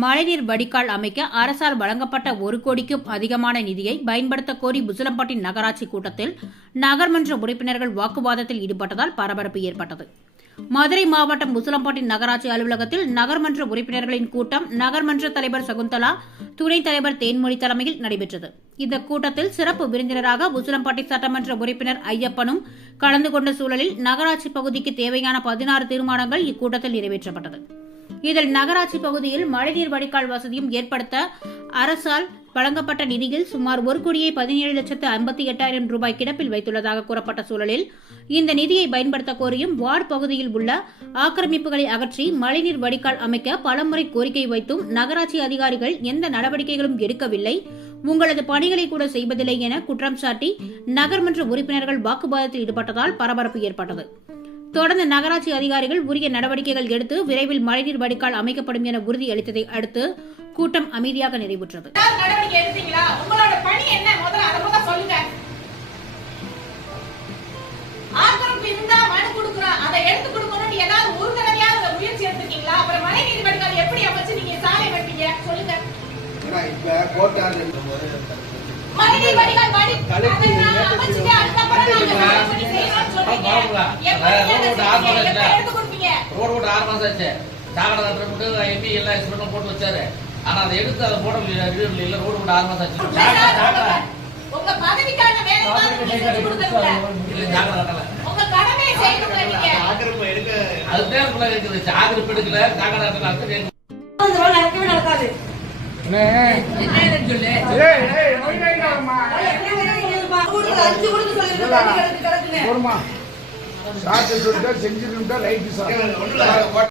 மழைநீர் வடிகால் அமைக்க அரசால் வழங்கப்பட்ட ஒரு கோடிக்கும் அதிகமான நிதியை பயன்படுத்த கோரி புசலம்பட்டி நகராட்சி கூட்டத்தில் நகர்மன்ற உறுப்பினர்கள் வாக்குவாதத்தில் ஈடுபட்டதால் பரபரப்பு ஏற்பட்டது. மதுரை மாவட்டம் முசலம்பட்டி நகராட்சி அலுவலகத்தில் நகர்மன்ற உறுப்பினர்களின் கூட்டம் நகர்மன்ற தலைவர் சகுந்தலா துணைத் தலைவர் தேன்மொழி தலைமையில் நடைபெற்றது. இந்த கூட்டத்தில் சிறப்பு விருந்தினராக உசிலம்பட்டி சட்டமன்ற உறுப்பினர் ஐயப்பனும் கலந்து கொண்ட சூழலில் நகராட்சி பகுதிக்கு தேவையான பதினாறு தீர்மானங்கள் இக்கூட்டத்தில் நிறைவேற்றப்பட்டது. இதில் நகராட்சி பகுதியில் மழைநீர் வடிகால் வசதியும் ஏற்படுத்த அரசால் வழங்கப்பட்ட நிதியில் சுமார் ஒரு கோடியே பதினேழு லட்சத்து ஐம்பத்தி எட்டாயிரம் ரூபாய் கிடப்பில் வைத்துள்ளதாக கூறப்பட்ட சூழலில் இந்த நிதியை பயன்படுத்த கோரியும் வார்டு பகுதியில் உள்ள ஆக்கிரமிப்புகளை அகற்றி மழைநீர் வடிகால் அமைக்க பலமுறை கோரிக்கை வைத்தும் நகராட்சி அதிகாரிகள் எந்த நடவடிக்கைகளும் எடுக்கவில்லை. உங்களது பணிகளை கூட செய்வதில்லை என குற்றம் சாட்டி நகர்மன்ற உறுப்பினர்கள் வாக்குவாதத்தில் ஈடுபட்டதால் பரபரப்பு ஏற்பட்டது. தொடர்ந்து நகராட்சி அதிகாரிகள் உரிய நடவடிக்கைகள் எடுத்து விரைவில் மழைநீர் வடிகால் அமைக்கப்படும் என உறுதியளித்ததை அடுத்து கூட்டம் அமைதியாக நிறைவுற்றது. ஏதாவது நடவடிக்கை எடுத்தீங்களா? உங்களோட பணி என்ன? முதல்ல அதை முதல்ல சொல்லுங்க. ஆக்கிரமிப்பு இருந்தா மனு கொடுக்குறோம் அதை எடுத்து கொடுக்கணும்னு ஏதாவது ஒரு தடவையாவது அதை முயற்சி எடுத்திருக்கீங்களா? அப்புறம் மழை நீர் வடிகால் வடி அதுக்கப்புறம் நாங்க ரோடு போட்டு ஆறு மாசம் ஆச்சு. சாகட கட்டுறது எம்பி எல்லாம் எக்ஸ்பெக்ட் போட்டு வச்சாரு. ஆனா அதை எடுத்து அதை போட முடியல. இல்ல ரோடு போட்டு ஆறு மாசம் ஆச்சு. சாகட சாகட உங்க பதவிக்கான வேலை நீங்க செஞ்சு கொடுக்கல இல்ல சாகட கட்டல உங்க கடமையை செய்யணுங்க நீங்க ஆக்கிரமிப்பு எடுக்க அது தேர்வுக்குள்ள இருக்குது. சாகரிப்பு எடுக்கல கட்டல. நடக்கவே நடக்காது சொல்லிருக்கேன் போருமா சாப்பிட்டு சொல்லிட்டா ரைட்டு சார்